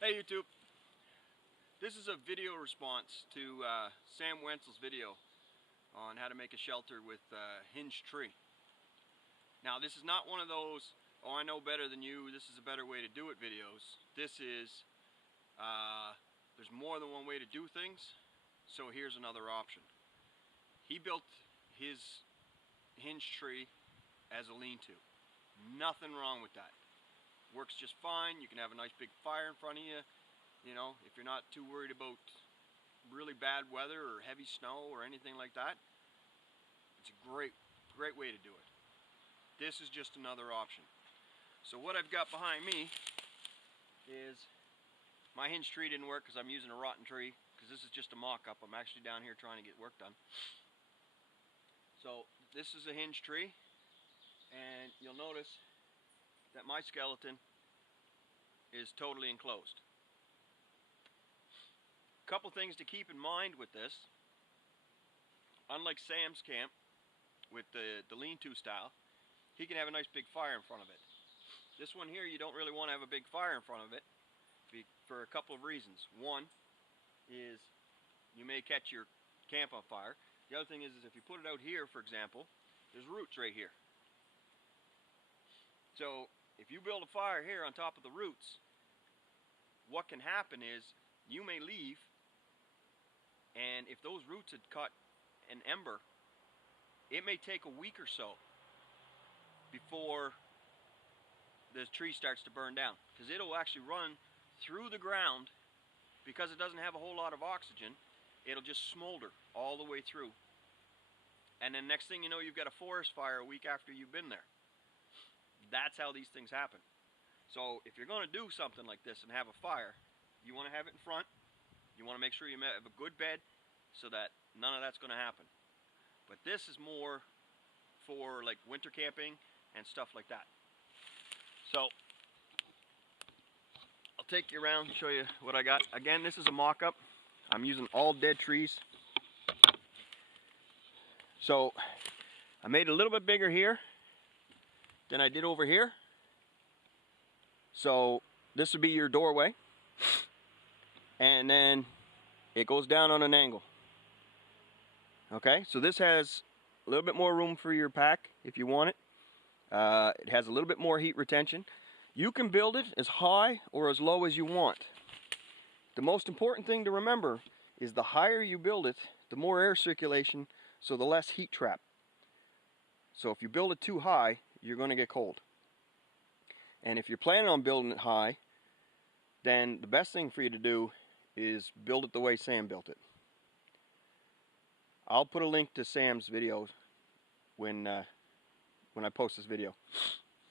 Hey YouTube, this is a video response to Sam Wenzel's video on how to make a shelter with Hinge tree. Now this is not one of those, oh I know better than you, this is a better way to do it videos. This is, there's more than one way to do things, so here's another option. He built his Hinge tree as a lean-to. Nothing wrong with that. Works just fine. You can have a nice big fire in front of you. You know, if you're not too worried about really bad weather or heavy snow or anything like that, it's a great way to do it. This is just another option. So what I've got behind me is, my Hinge tree didn't work because I'm using a rotten tree, because this is just a mock-up. I'm actually down here trying to get work done. So this is a Hinge tree, and you'll notice that my skeleton is totally enclosed. A couple things to keep in mind with this. Unlike Sam's camp with the lean-to style, he can have a nice big fire in front of it. This one here, you don't really want to have a big fire in front of it for a couple of reasons. One is you may catch your camp on fire. The other thing is if you put it out here, for example, there's roots right here. So if you build a fire here on top of the roots, what can happen is you may leave, and if those roots had caught an ember, it may take a week or so before the tree starts to burn down, because it'll actually run through the ground. Because it doesn't have a whole lot of oxygen, it'll just smolder all the way through, and then next thing you know, you've got a forest fire a week after you've been there. That's how these things happen. So if you're going to do something like this and have a fire, you want to have it in front. You want to make sure you have a good bed so that none of that's going to happen. But this is more for like winter camping and stuff like that. So I'll take you around and show you what I got. Again, this is a mock-up. I'm using all dead trees. So I made it a little bit bigger here than I did over here. So this would be your doorway, and then it goes down on an angle. Okay, so this has a little bit more room for your pack if you want it. It has a little bit more heat retention. You can build it as high or as low as you want. The most important thing to remember is the higher you build it, the more air circulation, so the less heat trap. So if you build it too high, you're going to get cold. And if you're planning on building it high, then the best thing for you to do is build it the way Sam built it. I'll put a link to Sam's video when I post this video,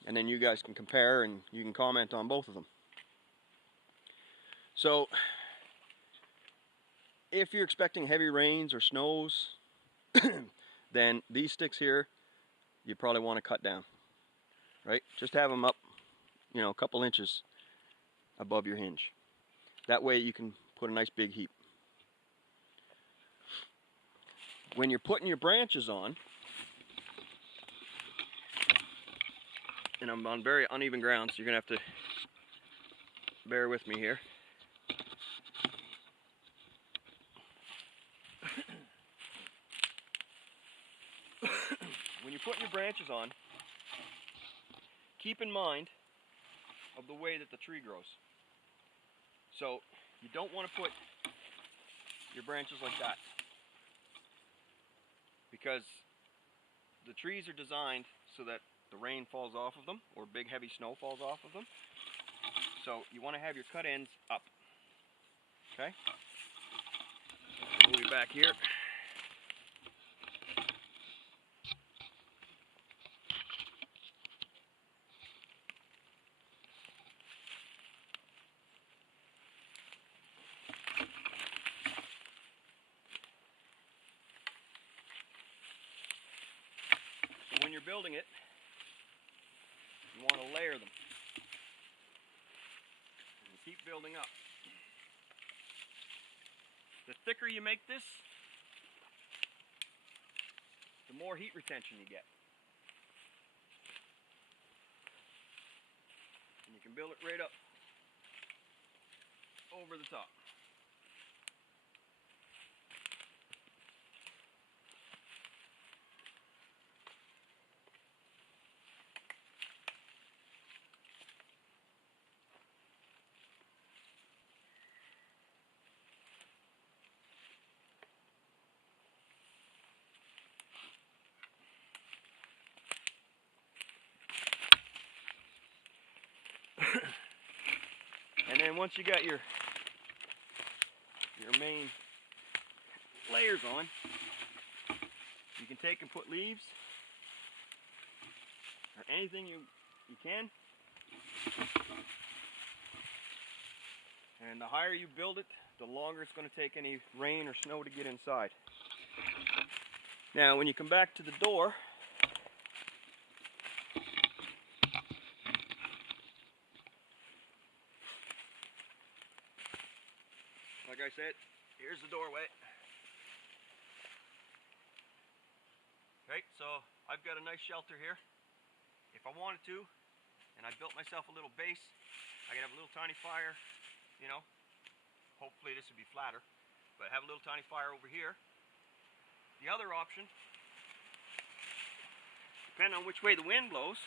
and then you guys can compare and you can comment on both of them. So if you're expecting heavy rains or snows, then these sticks here you probably want to cut down, right? Just have them up, you know, a couple inches above your hinge. That way you can put a nice big heap. When you're putting your branches on, and I'm on very uneven ground, so you're going to have to bear with me here. When you're putting your branches on, keep in mind of the way that the tree grows. So you don't want to put your branches like that, because the trees are designed so that the rain falls off of them, or big heavy snow falls off of them. So you want to have your cut ends up. Okay? Move you back here. When you're building it, you want to layer them. And keep building up. The thicker you make this, the more heat retention you get. And you can build it right up. over the top. And then once you got your main layers on, you can take and put leaves or anything you can. And the higher you build it, the longer it's going to take any rain or snow to get inside. Now when you come back to the door, like I said, here's the doorway. Right, so I've got a nice shelter here. If I wanted to, and I built myself a little base, I could have a little tiny fire, you know. Hopefully this would be flatter, but have a little tiny fire over here. The other option, depending on which way the wind blows,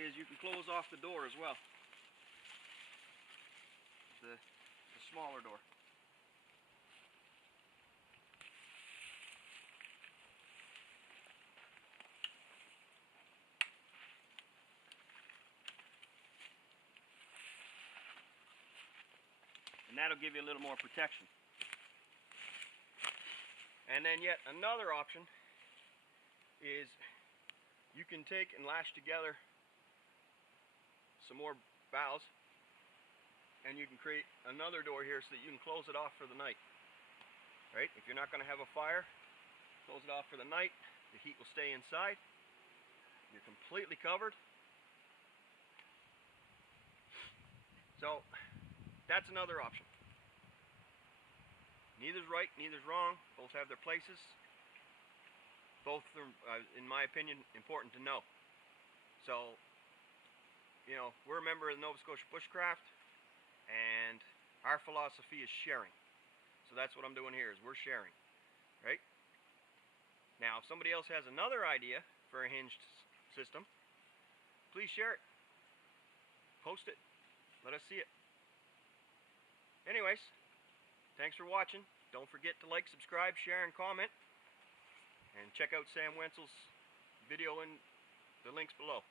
is you can close off the door as well. The smaller door. And that'll give you a little more protection. And then yet another option is you can take and lash together some more boughs, and you can create another door here so that you can close it off for the night. Right? If you're not going to have a fire, close it off for the night. The heat will stay inside. You're completely covered. So that's another option. Neither's right, neither's wrong. Both have their places. Both are, in my opinion, important to know. So, you know, we're a member of the Nova Scotia Bushcraft, and our philosophy is sharing. So that's what I'm doing here, is we're sharing, right? Now, if somebody else has another idea for a hinged system, please share it. Post it. Let us see it. Anyways, thanks for watching. Don't forget to like, subscribe, share, and comment. And check out Sam Wenzel's video in the links below.